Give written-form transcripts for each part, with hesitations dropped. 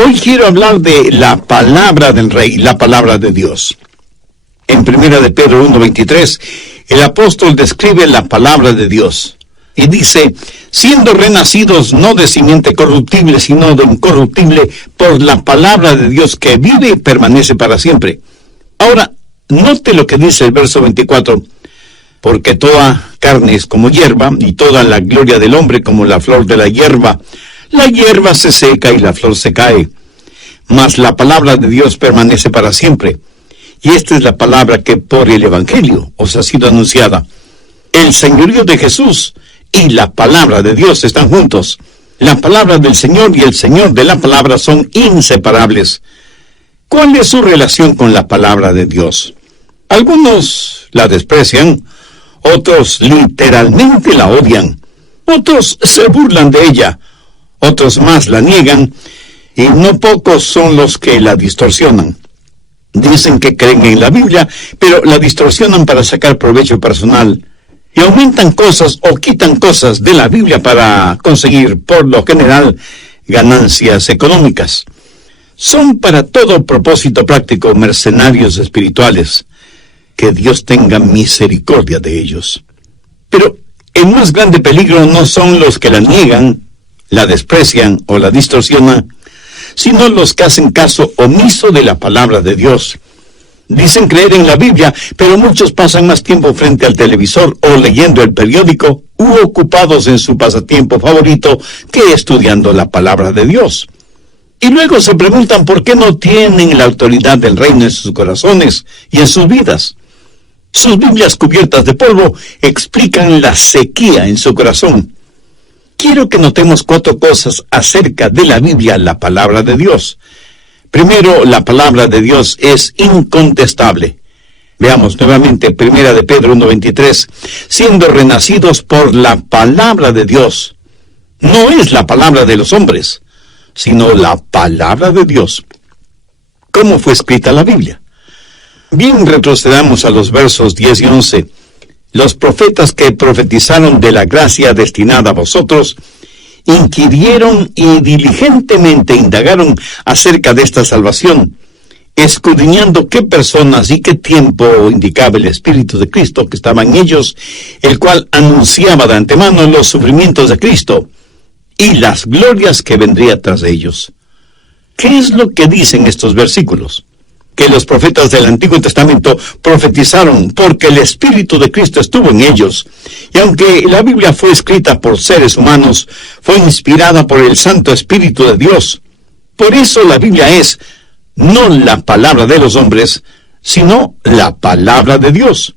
Hoy quiero hablar de la palabra del Rey, la palabra de Dios. En 1 de Pedro 1:23, el apóstol describe la palabra de Dios y dice: siendo renacidos no de simiente corruptible, sino de incorruptible, por la palabra de Dios que vive y permanece para siempre. Ahora, note lo que dice el verso 24: porque toda carne es como hierba, y toda la gloria del hombre como la flor de la hierba. La hierba se seca y la flor se cae, mas la palabra de Dios permanece para siempre. Y esta es la palabra que por el Evangelio os ha sido anunciada. El señorío de Jesús y la palabra de Dios están juntos. La palabra del Señor y el Señor de la palabra son inseparables. ¿Cuál es su relación con la palabra de Dios? Algunos la desprecian, otros literalmente la odian, otros se burlan de ella, otros más la niegan, y no pocos son los que la distorsionan. Dicen que creen en la Biblia, pero la distorsionan para sacar provecho personal, y aumentan cosas o quitan cosas de la Biblia para conseguir, por lo general, ganancias económicas. Son para todo propósito práctico mercenarios espirituales. Que Dios tenga misericordia de ellos. Pero el más grande peligro no son los que la niegan, la desprecian o la distorsionan, sino los que hacen caso omiso de la palabra de Dios. Dicen creer en la Biblia, pero muchos pasan más tiempo frente al televisor o leyendo el periódico u ocupados en su pasatiempo favorito que estudiando la palabra de Dios. Y luego se preguntan por qué no tienen la autoridad del reino en sus corazones y en sus vidas. Sus Biblias cubiertas de polvo explican la sequía en su corazón. Quiero que notemos 4 cosas acerca de la Biblia, la palabra de Dios. Primero, la palabra de Dios es incontestable. Veamos nuevamente 1 de Pedro 1:23. Siendo renacidos por la palabra de Dios. No es la palabra de los hombres, sino la palabra de Dios. ¿Cómo fue escrita la Biblia? Bien, retrocedamos a los versos 10 y 11. Los profetas que profetizaron de la gracia destinada a vosotros, inquirieron y diligentemente indagaron acerca de esta salvación, escudriñando qué personas y qué tiempo indicaba el Espíritu de Cristo que estaba en ellos, el cual anunciaba de antemano los sufrimientos de Cristo y las glorias que vendría tras de ellos. ¿Qué es lo que dicen estos versículos? Que los profetas del Antiguo Testamento profetizaron porque el Espíritu de Cristo estuvo en ellos. Y aunque la Biblia fue escrita por seres humanos, fue inspirada por el Santo Espíritu de Dios. Por eso la Biblia es no la palabra de los hombres, sino la palabra de Dios.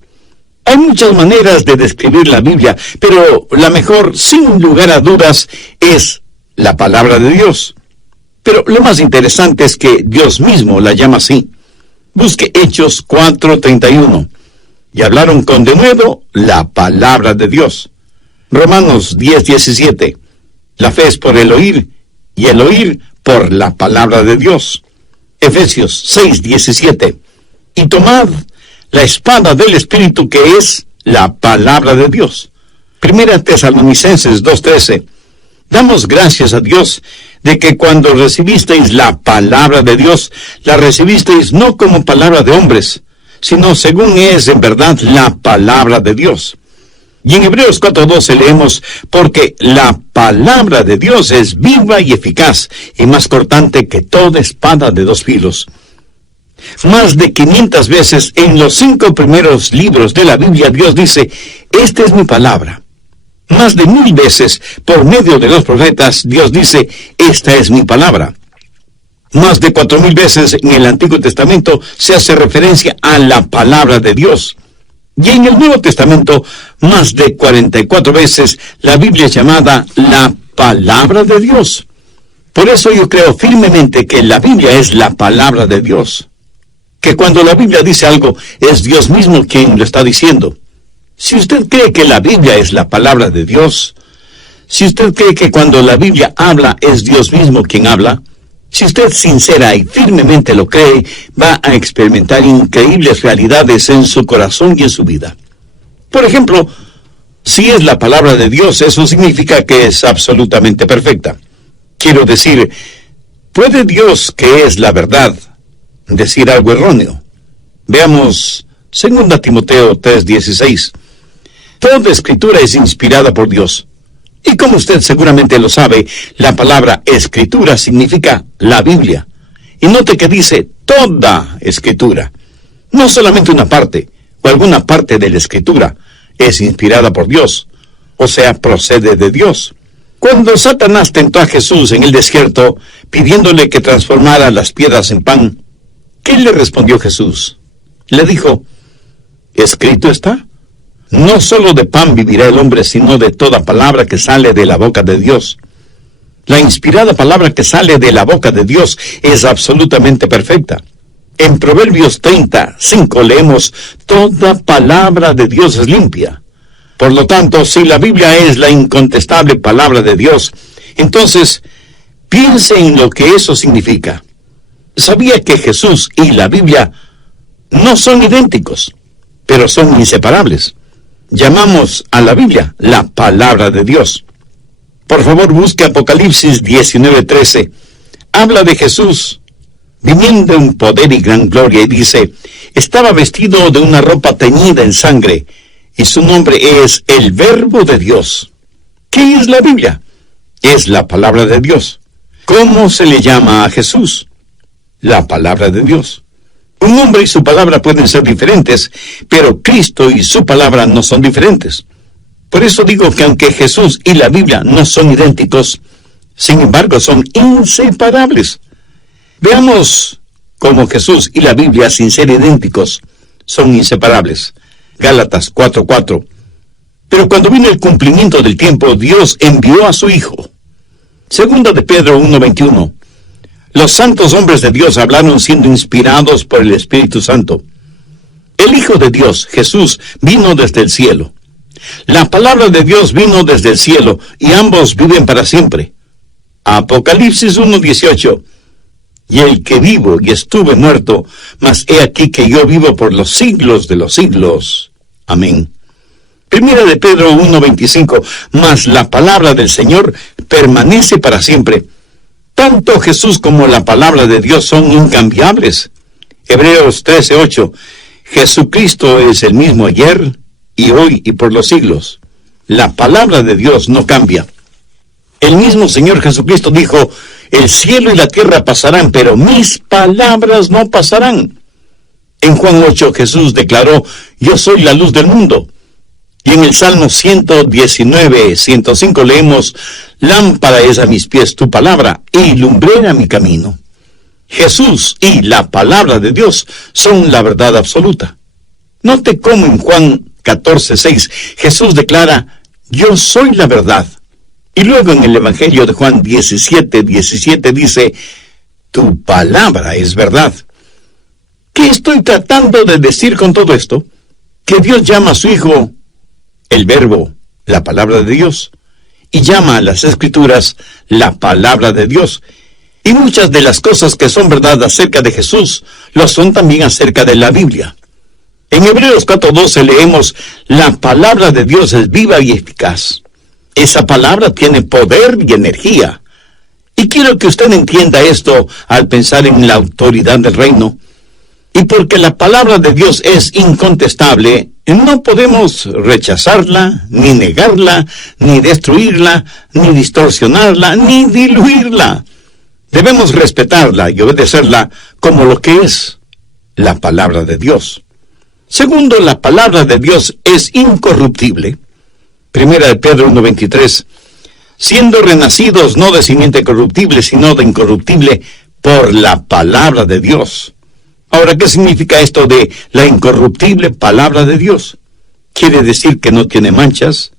Hay muchas maneras de describir la Biblia, pero la mejor, sin lugar a dudas, es la palabra de Dios. Pero lo más interesante es que Dios mismo la llama así. Busque Hechos 4:31. Y hablaron con denuedo la palabra de Dios. Romanos 10:17. La fe es por el oír, y el oír por la palabra de Dios. Efesios 6:17. Y tomad la espada del Espíritu, que es la palabra de Dios. 1 Tesalonicenses 2:13. Damos gracias a Dios de que cuando recibisteis la palabra de Dios, la recibisteis no como palabra de hombres, sino según es en verdad la palabra de Dios. Y en Hebreos 4:12 leemos: porque la palabra de Dios es viva y eficaz, y más cortante que toda espada de 2 filos. Más de 500 veces en los 5 primeros libros de la Biblia Dios dice: esta es mi palabra. Más de 1000 veces, por medio de los profetas, Dios dice: esta es mi palabra. Más de 4000 veces en el Antiguo Testamento se hace referencia a la palabra de Dios. Y en el Nuevo Testamento, más de 44 veces, la Biblia es llamada la palabra de Dios. Por eso yo creo firmemente que la Biblia es la palabra de Dios. Que cuando la Biblia dice algo, es Dios mismo quien lo está diciendo. Si usted cree que la Biblia es la palabra de Dios, si usted cree que cuando la Biblia habla es Dios mismo quien habla, si usted sincera y firmemente lo cree, va a experimentar increíbles realidades en su corazón y en su vida. Por ejemplo, si es la palabra de Dios, eso significa que es absolutamente perfecta. Quiero decir, ¿Puede Dios, que es la verdad, decir algo erróneo? Veamos 2 Timoteo 3:16. Toda escritura es inspirada por Dios. Y como usted seguramente lo sabe, la palabra escritura significa la Biblia. Y note que dice toda escritura. No solamente una parte o alguna parte de la escritura es inspirada por Dios, o sea, procede de Dios. Cuando Satanás tentó a Jesús en el desierto, pidiéndole que transformara las piedras en pan, ¿qué le respondió Jesús? Le dijo, escrito está, no solo de pan vivirá el hombre, sino de toda palabra que sale de la boca de Dios. La inspirada palabra que sale de la boca de Dios es absolutamente perfecta. En Proverbios 30:5 leemos, toda palabra de Dios es limpia. Por lo tanto, si la Biblia es la incontestable palabra de Dios, entonces piense en lo que eso significa. ¿Sabía que Jesús y la Biblia no son idénticos, pero son inseparables? Llamamos a la Biblia la palabra de Dios. Por favor, busque Apocalipsis 19:13. Habla de Jesús viniendo en poder y gran gloria y dice, estaba vestido de una ropa teñida en sangre, y su nombre es el Verbo de Dios. ¿Qué es la Biblia? Es la palabra de Dios. ¿Cómo se le llama a Jesús? La palabra de Dios. Un hombre y su palabra pueden ser diferentes, pero Cristo y su palabra no son diferentes. Por eso digo que aunque Jesús y la Biblia no son idénticos, sin embargo son inseparables. Veamos cómo Jesús y la Biblia, sin ser idénticos, son inseparables. Gálatas 4:4. Pero cuando vino el cumplimiento del tiempo, Dios envió a su Hijo. Segunda de Pedro 1:21. Los santos hombres de Dios hablaron siendo inspirados por el Espíritu Santo. El Hijo de Dios, Jesús, vino desde el cielo. La palabra de Dios vino desde el cielo, y ambos viven para siempre. Apocalipsis 1:18. Y el que vivo y estuve muerto, mas he aquí que yo vivo por los siglos de los siglos. Amén. Primera de Pedro 1:25. Mas la palabra del Señor permanece para siempre. Tanto Jesús como la palabra de Dios son incambiables. Hebreos 13:8. Jesucristo es el mismo ayer y hoy y por los siglos. La palabra de Dios no cambia. El mismo Señor Jesucristo dijo, el cielo y la tierra pasarán, pero mis palabras no pasarán. En Juan 8 Jesús declaró, yo soy la luz del mundo. Y en el Salmo 119:105 leemos, lámpara es a mis pies tu palabra, y lumbrera mi camino. Jesús y la palabra de Dios son la verdad absoluta. Note cómo en Juan 14:6 Jesús declara, yo soy la verdad. Y luego en el Evangelio de Juan 17:17 dice, tu palabra es verdad. ¿Qué estoy tratando de decir con todo esto? Que Dios llama a su Hijo el Verbo, la palabra de Dios, y llama a las Escrituras la palabra de Dios. Y muchas de las cosas que son verdad acerca de Jesús, lo son también acerca de la Biblia. En Hebreos 4:12 leemos, la palabra de Dios es viva y eficaz. Esa palabra tiene poder y energía. Y quiero que usted entienda esto al pensar en la autoridad del reino. Y porque la palabra de Dios es incontestable, no podemos rechazarla, ni negarla, ni destruirla, ni distorsionarla, ni diluirla. Debemos respetarla y obedecerla como lo que es la palabra de Dios. Segundo, la palabra de Dios es incorruptible. Primera de Pedro 1:23. Siendo renacidos no de simiente corruptible, sino de incorruptible por la palabra de Dios. Ahora, ¿qué significa esto de la incorruptible palabra de Dios? Quiere decir que no tiene manchas,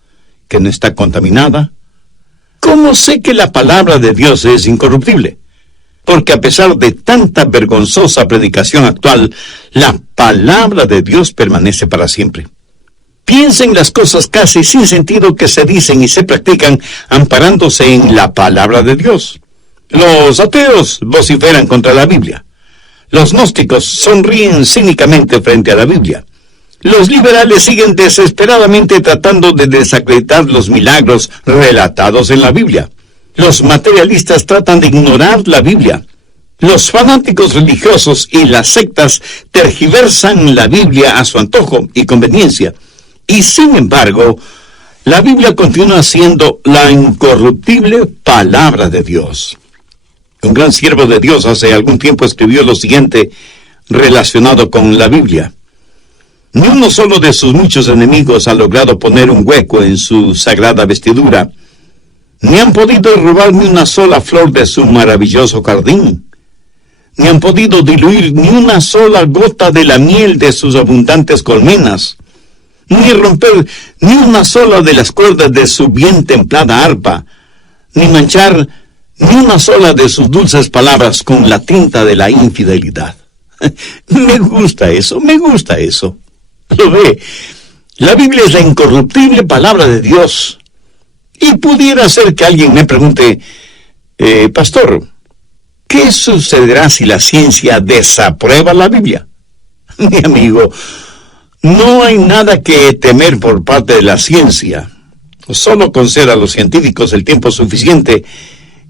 que no está contaminada. ¿Cómo sé que la palabra de Dios es incorruptible? Porque a pesar de tanta vergonzosa predicación actual, la palabra de Dios permanece para siempre. Piensen las cosas casi sin sentido que se dicen y se practican amparándose en la palabra de Dios. Los ateos vociferan contra la Biblia. Los gnósticos sonríen cínicamente frente a la Biblia. Los liberales siguen desesperadamente tratando de desacreditar los milagros relatados en la Biblia. Los materialistas tratan de ignorar la Biblia. Los fanáticos religiosos y las sectas tergiversan la Biblia a su antojo y conveniencia. Y sin embargo, la Biblia continúa siendo la incorruptible palabra de Dios. Un gran siervo de Dios hace algún tiempo escribió lo siguiente relacionado con la Biblia. Ni uno solo de sus muchos enemigos ha logrado poner un hueco en su sagrada vestidura, ni han podido robar ni una sola flor de su maravilloso jardín, ni han podido diluir ni una sola gota de la miel de sus abundantes colmenas, ni romper ni una sola de las cuerdas de su bien templada arpa, ni manchar ni una sola de sus dulces palabras con la tinta de la infidelidad. Me gusta eso. Lo ve, la Biblia es la incorruptible palabra de Dios. Y pudiera ser que alguien me pregunte, pastor, ¿qué sucederá si la ciencia desaprueba la Biblia? Mi amigo, no hay nada que temer por parte de la ciencia. Solo conceda a los científicos el tiempo suficiente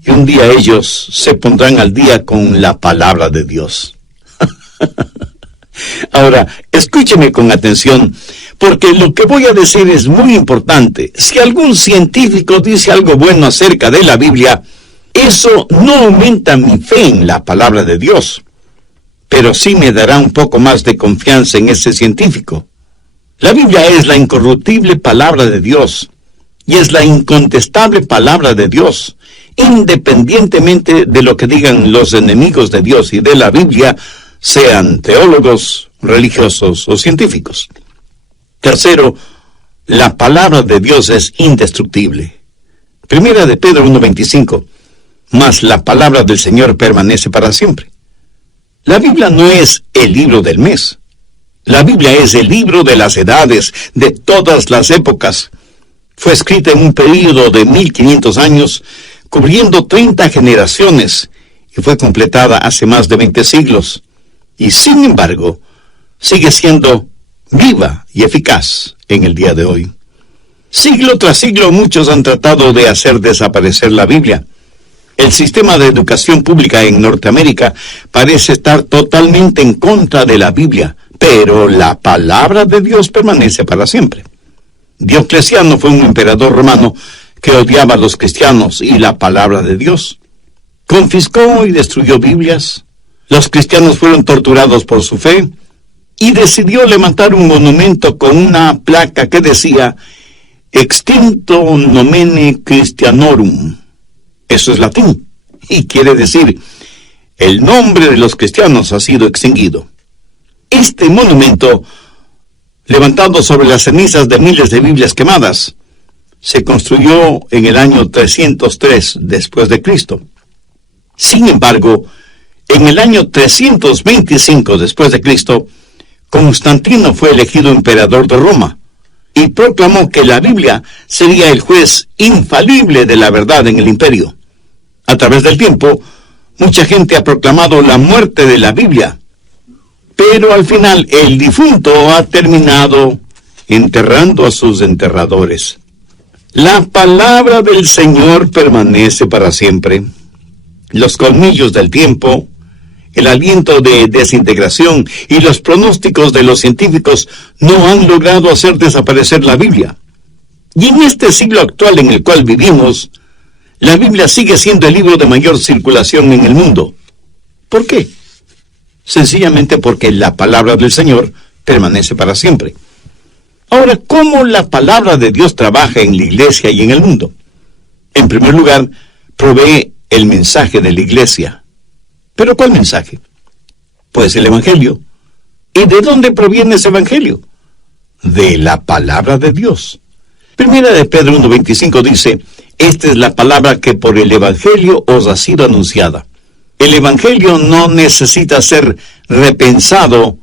y un día ellos se pondrán al día con la palabra de Dios. Ahora, escúcheme con atención, porque lo que voy a decir es muy importante. Si algún científico dice algo bueno acerca de la Biblia, eso no aumenta mi fe en la palabra de Dios, pero sí me dará un poco más de confianza en ese científico. La Biblia es la incorruptible palabra de Dios, y es la incontestable palabra de Dios, independientemente de lo que digan los enemigos de Dios y de la Biblia, sean teólogos, religiosos o científicos. Tercero, la palabra de Dios es indestructible. Primera de Pedro 1:25, mas la palabra del Señor permanece para siempre. La Biblia no es el libro del mes. La Biblia es el libro de las edades, de todas las épocas. Fue escrita en un período de 1500 años, cubriendo 30 generaciones, y fue completada hace más de 20 siglos. Y sin embargo, sigue siendo viva y eficaz en el día de hoy. Siglo tras siglo muchos han tratado de hacer desaparecer la Biblia. El sistema de educación pública en Norteamérica parece estar totalmente en contra de la Biblia, pero la palabra de Dios permanece para siempre. Diocleciano fue un emperador romano que odiaba a los cristianos y la palabra de Dios. Confiscó y destruyó Biblias. Los cristianos fueron torturados por su fe y decidió levantar un monumento con una placa que decía Extincto nomene Christianorum. Eso es latín y quiere decir el nombre de los cristianos ha sido extinguido. Este monumento, levantado sobre las cenizas de miles de Biblias quemadas, se construyó en el año 303 después de Cristo. Sin embargo, en el año 325 después de Cristo, Constantino fue elegido emperador de Roma y proclamó que la Biblia sería el juez infalible de la verdad en el imperio. A través del tiempo, mucha gente ha proclamado la muerte de la Biblia, pero al final el difunto ha terminado enterrando a sus enterradores. La palabra del Señor permanece para siempre. Los colmillos del tiempo, el aliento de desintegración y los pronósticos de los científicos no han logrado hacer desaparecer la Biblia. Y en este siglo actual en el cual vivimos, la Biblia sigue siendo el libro de mayor circulación en el mundo. ¿Por qué? Sencillamente porque la palabra del Señor permanece para siempre. Ahora, ¿cómo la palabra de Dios trabaja en la iglesia y en el mundo? En primer lugar, provee el mensaje de la iglesia. ¿Pero cuál mensaje? Pues el Evangelio. ¿Y de dónde proviene ese Evangelio? De la palabra de Dios. Primera de Pedro 1:25 dice, esta es la palabra que por el Evangelio os ha sido anunciada. El Evangelio no necesita ser repensado,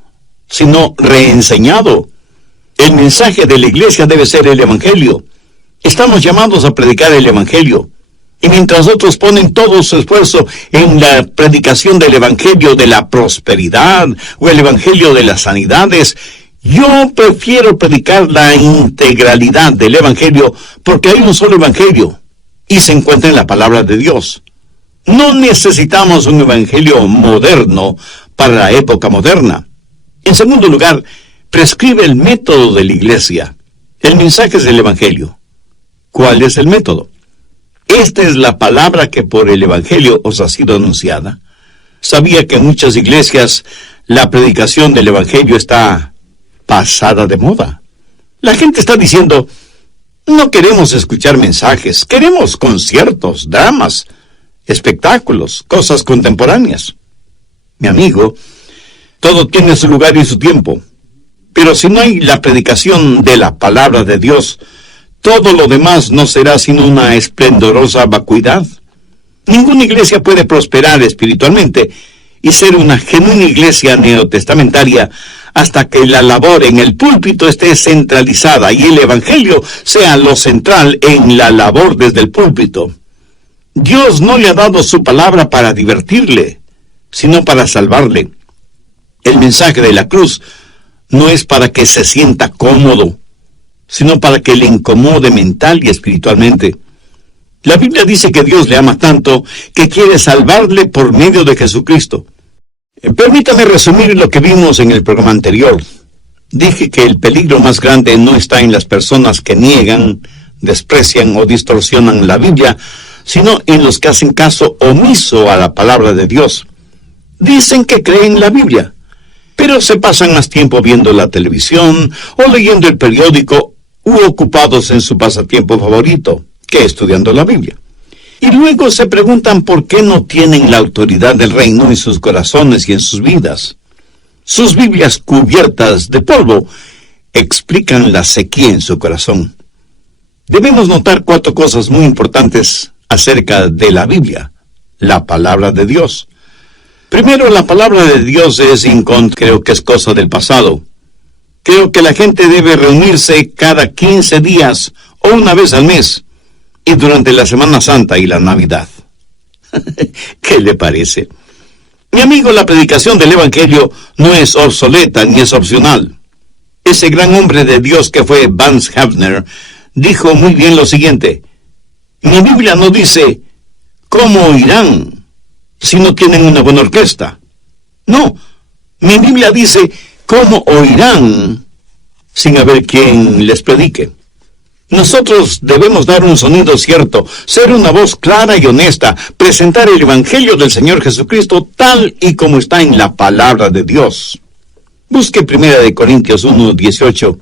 sino reenseñado. El mensaje de la iglesia debe ser el Evangelio. Estamos llamados a predicar el Evangelio. Y mientras otros ponen todo su esfuerzo en la predicación del Evangelio de la prosperidad o el Evangelio de las sanidades, yo prefiero predicar la integralidad del Evangelio porque hay un solo Evangelio y se encuentra en la palabra de Dios. No necesitamos un evangelio moderno para la época moderna. En segundo lugar, prescribe el método de la iglesia. El mensaje es el evangelio. ¿Cuál es el método? Esta es la palabra que por el evangelio os ha sido anunciada. Sabía que en muchas iglesias la predicación del evangelio está pasada de moda. La gente está diciendo, no queremos escuchar mensajes, queremos conciertos, dramas, espectáculos, cosas contemporáneas. Mi amigo, todo tiene su lugar y su tiempo, pero si no hay la predicación de la palabra de Dios, todo lo demás no será sino una esplendorosa vacuidad. Ninguna iglesia puede prosperar espiritualmente y ser una genuina iglesia neotestamentaria hasta que la labor en el púlpito esté centralizada y el evangelio sea lo central en la labor desde el púlpito. Dios no le ha dado su palabra para divertirle, sino para salvarle. El mensaje de la cruz no es para que se sienta cómodo, sino para que le incomode mental y espiritualmente. La Biblia dice que Dios le ama tanto que quiere salvarle por medio de Jesucristo. Permítame resumir lo que vimos en el programa anterior. Dije que el peligro más grande no está en las personas que niegan, desprecian o distorsionan la Biblia, sino en los que hacen caso omiso a la palabra de Dios. Dicen que creen la Biblia, pero se pasan más tiempo viendo la televisión o leyendo el periódico u ocupados en su pasatiempo favorito que estudiando la Biblia. Y luego se preguntan por qué no tienen la autoridad del reino en sus corazones y en sus vidas. Sus Biblias cubiertas de polvo explican la sequía en su corazón. Debemos notar 4 cosas muy importantes acerca de la Biblia, la palabra de Dios. Primero, la palabra de Dios creo que es cosa del pasado. Creo que la gente debe reunirse cada 15 días o una vez al mes y durante la Semana Santa y la Navidad. ¿Qué le parece? Mi amigo, la predicación del Evangelio no es obsoleta ni es opcional. Ese gran hombre de Dios que fue Vance Havner dijo muy bien lo siguiente: mi Biblia no dice ¿cómo oirán si no tienen una buena orquesta? No, mi Biblia dice ¿cómo oirán sin haber quien les predique? Nosotros debemos dar un sonido cierto, ser una voz clara y honesta, presentar el Evangelio del Señor Jesucristo tal y como está en la palabra de Dios. Busque 1 Corintios 1:18.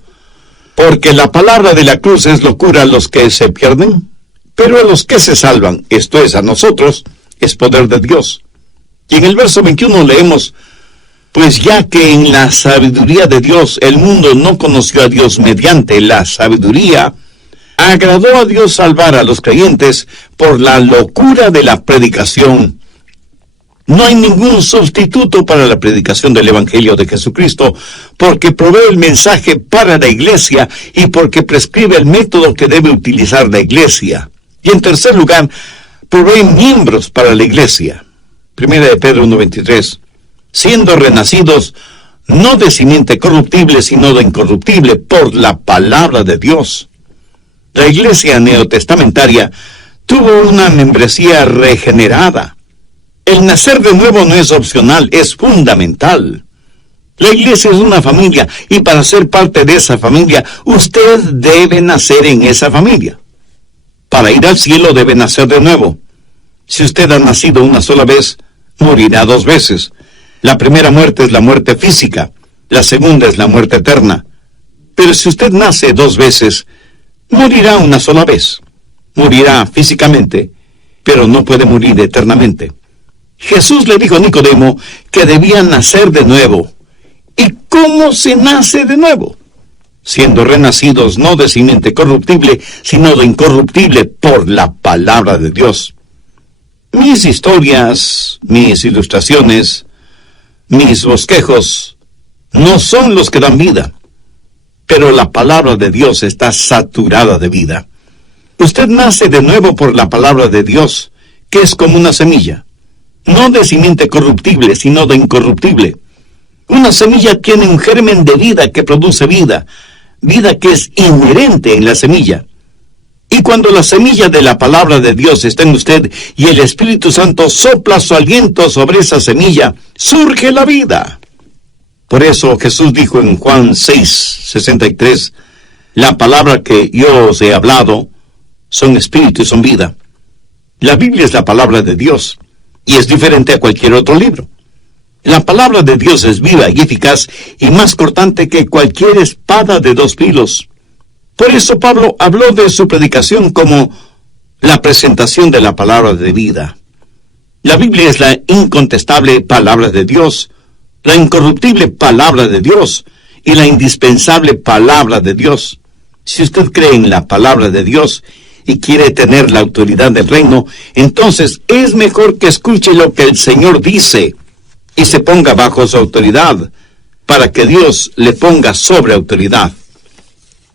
Porque la palabra de la cruz es locura a los que se pierden, pero a los que se salvan, esto es, a nosotros, es poder de Dios. Y en el verso 21 leemos: pues ya que en la sabiduría de Dios el mundo no conoció a Dios mediante la sabiduría, agradó a Dios salvar a los creyentes por la locura de la predicación. No hay ningún sustituto para la predicación del Evangelio de Jesucristo, porque provee el mensaje para la iglesia y porque prescribe el método que debe utilizar la iglesia. Y en tercer lugar, provee miembros para la iglesia. 1 Pedro 1:23. Siendo renacidos, no de simiente corruptible, sino de incorruptible, por la palabra de Dios. La iglesia neotestamentaria tuvo una membresía regenerada. El nacer de nuevo no es opcional, es fundamental. La iglesia es una familia, y para ser parte de esa familia, usted debe nacer en esa familia. Para ir al cielo debe nacer de nuevo. Si usted ha nacido una sola vez, morirá 2 veces. La primera muerte es la muerte física, la segunda es la muerte eterna. Pero si usted nace 2 veces, morirá una sola vez. Morirá físicamente, pero no puede morir eternamente. Jesús le dijo a Nicodemo que debía nacer de nuevo. ¿Y cómo se nace de nuevo? Siendo renacidos no de simiente corruptible, sino de incorruptible por la palabra de Dios. Mis historias, mis ilustraciones, mis bosquejos no son los que dan vida, pero la palabra de Dios está saturada de vida. Usted nace de nuevo por la palabra de Dios, que es como una semilla, no de simiente corruptible, sino de incorruptible. Una semilla tiene un germen de vida que produce vida, vida que es inherente en la semilla. Y cuando la semilla de la palabra de Dios está en usted y el Espíritu Santo sopla su aliento sobre esa semilla, surge la vida. Por eso Jesús dijo en Juan 6:63, la palabra que yo os he hablado son espíritu y son vida. La Biblia es la palabra de Dios y es diferente a cualquier otro libro. La palabra de Dios es viva y eficaz y más cortante que cualquier espada de 2 filos. Por eso Pablo habló de su predicación como la presentación de la palabra de vida. La Biblia es la incontestable palabra de Dios, la incorruptible palabra de Dios y la indispensable palabra de Dios. Si usted cree en la palabra de Dios y quiere tener la autoridad del reino, entonces es mejor que escuche lo que el Señor dice y se ponga bajo su autoridad, para que Dios le ponga sobre autoridad.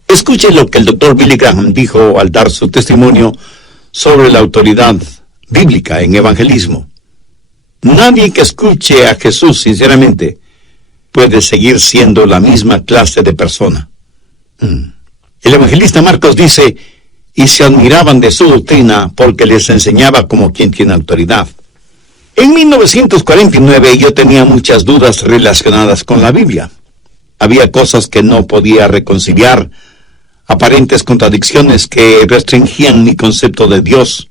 Escuche lo que el Dr. Billy Graham dijo al dar su testimonio sobre la autoridad bíblica en evangelismo. Nadie que escuche a Jesús sinceramente puede seguir siendo la misma clase de persona. El evangelista Marcos dice, y se admiraban de su doctrina porque les enseñaba como quien tiene autoridad. En 1949 yo tenía muchas dudas relacionadas con la Biblia. Había cosas que no podía reconciliar, aparentes contradicciones que restringían mi concepto de Dios.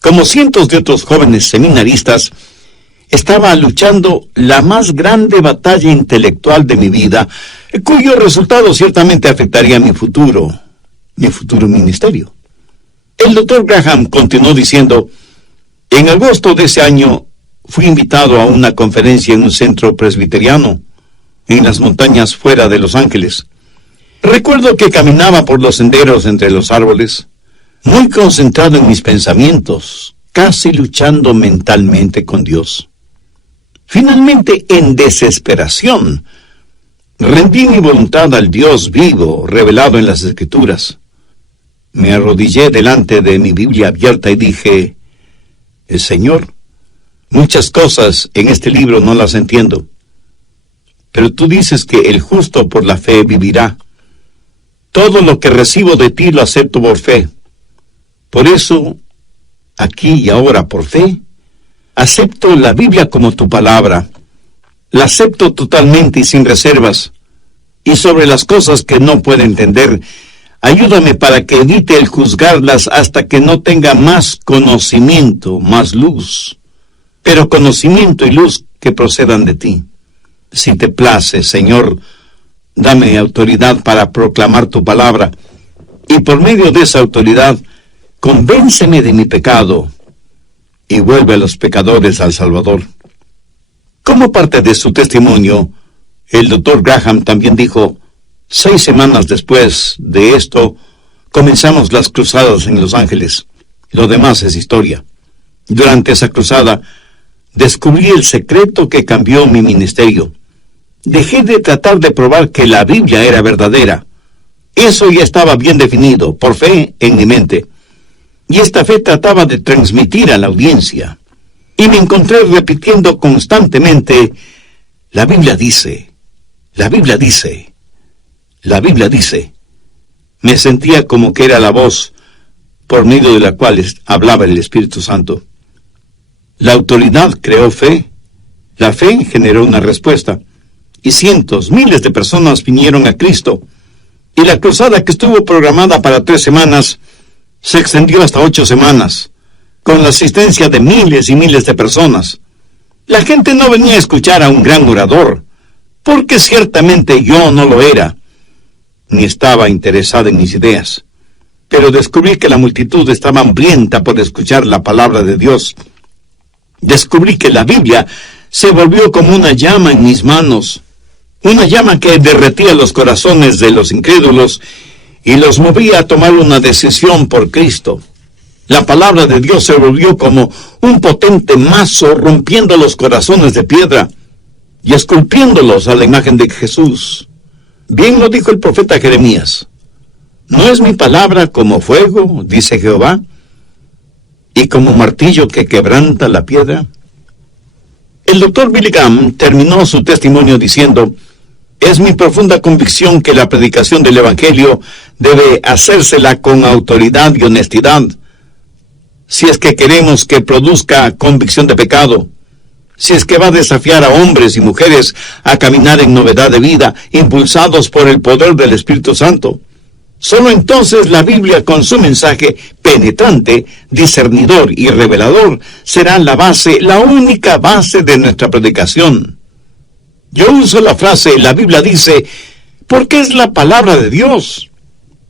Como cientos de otros jóvenes seminaristas, estaba luchando la más grande batalla intelectual de mi vida, cuyo resultado ciertamente afectaría mi futuro ministerio. El Dr. Graham continuó diciendo, en agosto de ese año fui invitado a una conferencia en un centro presbiteriano en las montañas fuera de Los Ángeles. Recuerdo que caminaba por los senderos entre los árboles, muy concentrado en mis pensamientos, casi luchando mentalmente con Dios. Finalmente, en desesperación, rendí mi voluntad al Dios vivo, revelado en las Escrituras. Me arrodillé delante de mi Biblia abierta y dije, Señor, muchas cosas en este libro no las entiendo, pero tú dices que el justo por la fe vivirá. Todo lo que recibo de ti lo acepto por fe. Por eso, aquí y ahora por fe, acepto la Biblia como tu palabra. La acepto totalmente y sin reservas. Y sobre las cosas que no puedo entender, ayúdame para que evite el juzgarlas hasta que no tenga más conocimiento, más luz. Pero conocimiento y luz que procedan de ti. Si te place, Señor, dame autoridad para proclamar tu palabra. Y por medio de esa autoridad, convénceme de mi pecado y vuelve a los pecadores al Salvador. Como parte de su testimonio, el Dr. Graham también dijo, 6 semanas después de esto, comenzamos las cruzadas en Los Ángeles. Lo demás es historia. Durante esa cruzada, descubrí el secreto que cambió mi ministerio. Dejé de tratar de probar que la Biblia era verdadera. Eso ya estaba bien definido, por fe en mi mente. Y esta fe trataba de transmitir a la audiencia. Y me encontré repitiendo constantemente, la Biblia dice, la Biblia dice, la Biblia dice. Me sentía como que era la voz por medio de la cual hablaba el Espíritu Santo. La autoridad creó fe, la fe generó una respuesta, y cientos, miles de personas vinieron a Cristo. Y la cruzada que estuvo programada para 3 semanas, se extendió hasta 8 semanas, con la asistencia de miles y miles de personas. La gente no venía a escuchar a un gran orador, porque ciertamente yo no lo era, ni estaba interesada en mis ideas. Pero descubrí que la multitud estaba hambrienta por escuchar la palabra de Dios. Descubrí que la Biblia se volvió como una llama en mis manos, una llama que derretía los corazones de los incrédulos y los movía a tomar una decisión por Cristo. La palabra de Dios se volvió como un potente mazo rompiendo los corazones de piedra y esculpiéndolos a la imagen de Jesús. Bien lo dijo el profeta Jeremías. ¿No es mi palabra como fuego, dice Jehová, y como martillo que quebranta la piedra? El Dr. Billy Graham terminó su testimonio diciendo, Es mi profunda convicción que la predicación del Evangelio debe hacérsela con autoridad y honestidad, si es que queremos que produzca convicción de pecado, si es que va a desafiar a hombres y mujeres a caminar en novedad de vida, impulsados por el poder del Espíritu Santo. Solo entonces la Biblia, con su mensaje penetrante, discernidor y revelador, será la base, la única base de nuestra predicación. Yo uso la frase, la Biblia dice, porque es la palabra de Dios,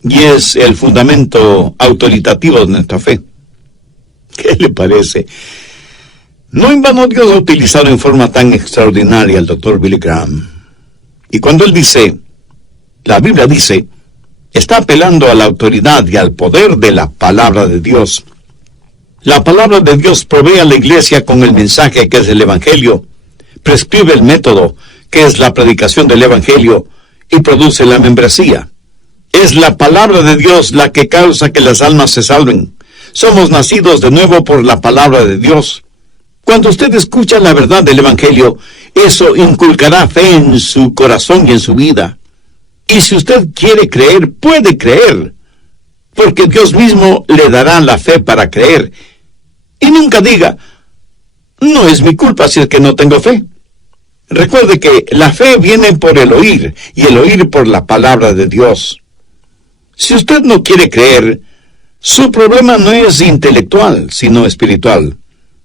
y es el fundamento autoritativo de nuestra fe. ¿Qué le parece? No en vano Dios ha utilizado en forma tan extraordinaria al Dr. Billy Graham. Y cuando él dice, la Biblia dice, está apelando a la autoridad y al poder de la palabra de Dios. La palabra de Dios provee a la iglesia con el mensaje que es el Evangelio, prescribe el método que es la predicación del Evangelio y produce la membresía. Es la palabra de Dios la que causa que las almas se salven. Somos nacidos de nuevo por la palabra de Dios. Cuando usted escucha la verdad del Evangelio, eso inculcará fe en su corazón y en su vida. Y si usted quiere creer, puede creer, porque Dios mismo le dará la fe para creer. Y nunca diga, no es mi culpa si es que no tengo fe. Recuerde que la fe viene por el oír, y el oír por la palabra de Dios. Si usted no quiere creer, su problema no es intelectual, sino espiritual.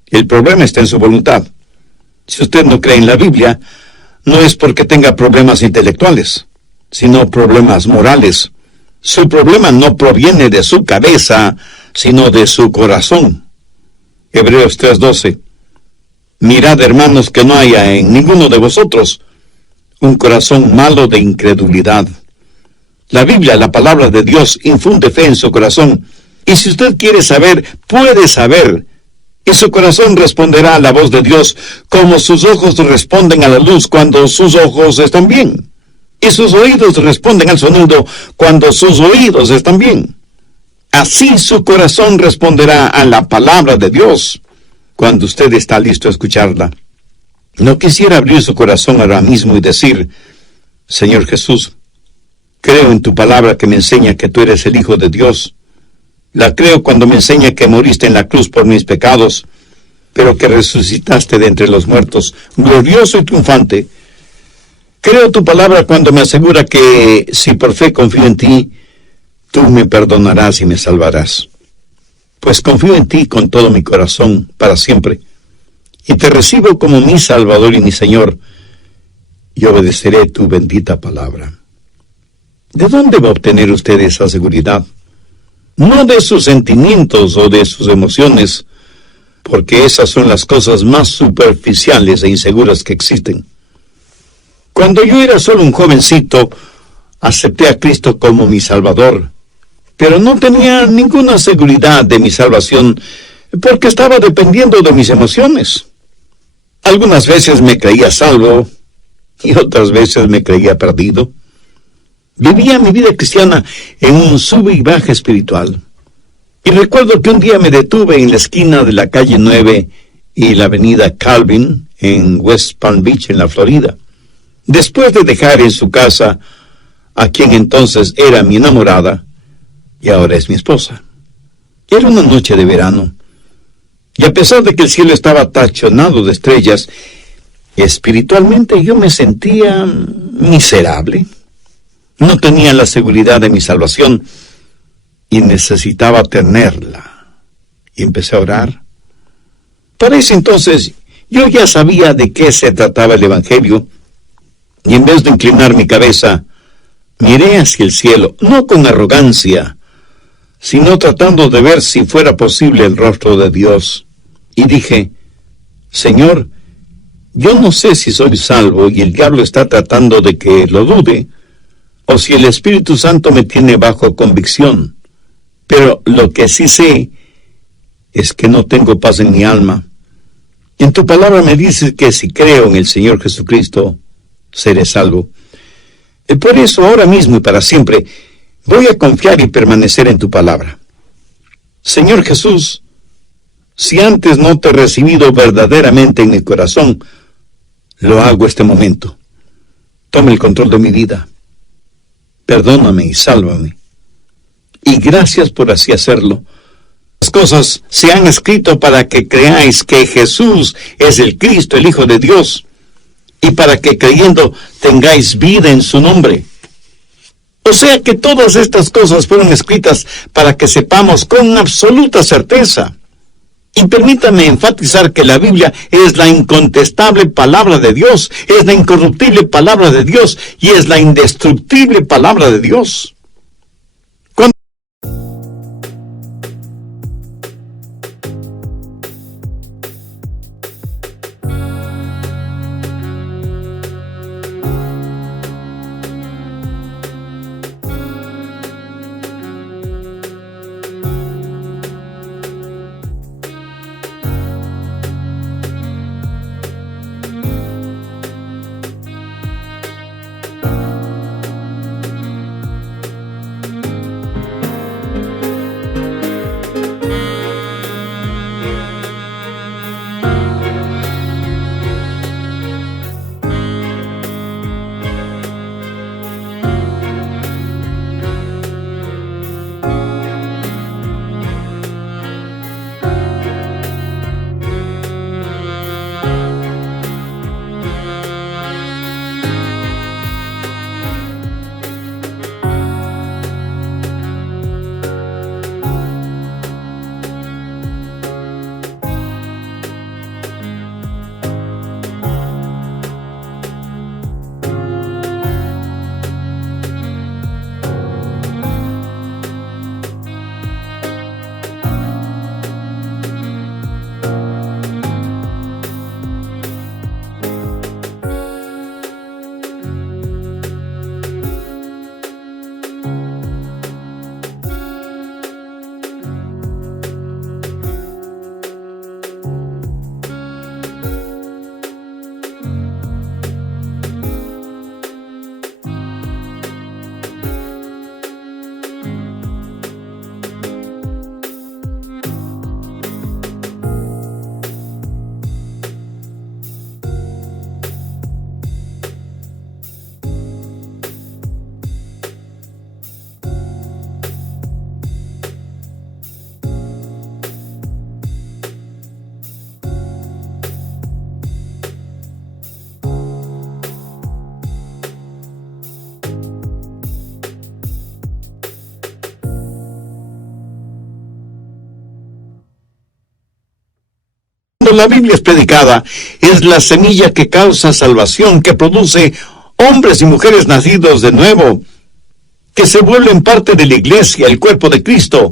El problema está en su voluntad. Si usted no cree en la Biblia, no es porque tenga problemas intelectuales, sino problemas morales. Su problema no proviene de su cabeza, sino de su corazón. Hebreos 3:12. Mirad, hermanos, que no haya en ninguno de vosotros un corazón malo de incredulidad. La Biblia, la palabra de Dios, infunde fe en su corazón. Y si usted quiere saber, puede saber. Y su corazón responderá a la voz de Dios, como sus ojos responden a la luz cuando sus ojos están bien. Y sus oídos responden al sonido cuando sus oídos están bien. Así su corazón responderá a la palabra de Dios cuando usted está listo a escucharla. No quisiera abrir su corazón ahora mismo y decir, Señor Jesús, creo en tu palabra que me enseña que tú eres el Hijo de Dios. La creo cuando me enseña que moriste en la cruz por mis pecados, pero que resucitaste de entre los muertos, glorioso y triunfante. Creo tu palabra cuando me asegura que, si por fe confío en ti, tú me perdonarás y me salvarás. Pues confío en ti con todo mi corazón, para siempre, y te recibo como mi Salvador y mi Señor, y obedeceré tu bendita palabra. ¿De dónde va a obtener usted esa seguridad? No de sus sentimientos o de sus emociones, porque esas son las cosas más superficiales e inseguras que existen. Cuando yo era solo un jovencito, acepté a Cristo como mi Salvador, pero no tenía ninguna seguridad de mi salvación, porque estaba dependiendo de mis emociones. Algunas veces me creía salvo, y otras veces me creía perdido. Vivía mi vida cristiana en un sube y baja espiritual. Y recuerdo que un día me detuve en la esquina de la calle 9 y la avenida Calvin, en West Palm Beach, en la Florida. Después de dejar en su casa a quien entonces era mi enamorada, y ahora es mi esposa. Era una noche de verano, y a pesar de que el cielo estaba tachonado de estrellas, espiritualmente yo me sentía miserable. No tenía la seguridad de mi salvación y necesitaba tenerla. Y empecé a orar. Para ese entonces yo ya sabía de qué se trataba el Evangelio, y en vez de inclinar mi cabeza, miré hacia el cielo, no con arrogancia, sino tratando de ver si fuera posible el rostro de Dios. Y dije, Señor, yo no sé si soy salvo y el diablo está tratando de que lo dude, o si el Espíritu Santo me tiene bajo convicción. Pero lo que sí sé es que no tengo paz en mi alma. En tu palabra me dices que si creo en el Señor Jesucristo, seré salvo. Por eso, ahora mismo y para siempre, voy a confiar y permanecer en tu palabra. Señor Jesús, si antes no te he recibido verdaderamente en mi corazón, lo hago este momento. toma el control de mi vida. Perdóname y sálvame. Y gracias por así hacerlo. Las cosas se han escrito para que creáis que Jesús es el Cristo, el Hijo de Dios, y para que creyendo tengáis vida en su nombre. O sea que todas estas cosas fueron escritas para que sepamos con absoluta certeza. Y permítame enfatizar que la Biblia es la incontestable palabra de Dios, es la incorruptible palabra de Dios y es la indestructible palabra de Dios. Cuando la Biblia es predicada, es la semilla que causa salvación, que produce hombres y mujeres nacidos de nuevo, que se vuelven parte de la iglesia, el cuerpo de Cristo,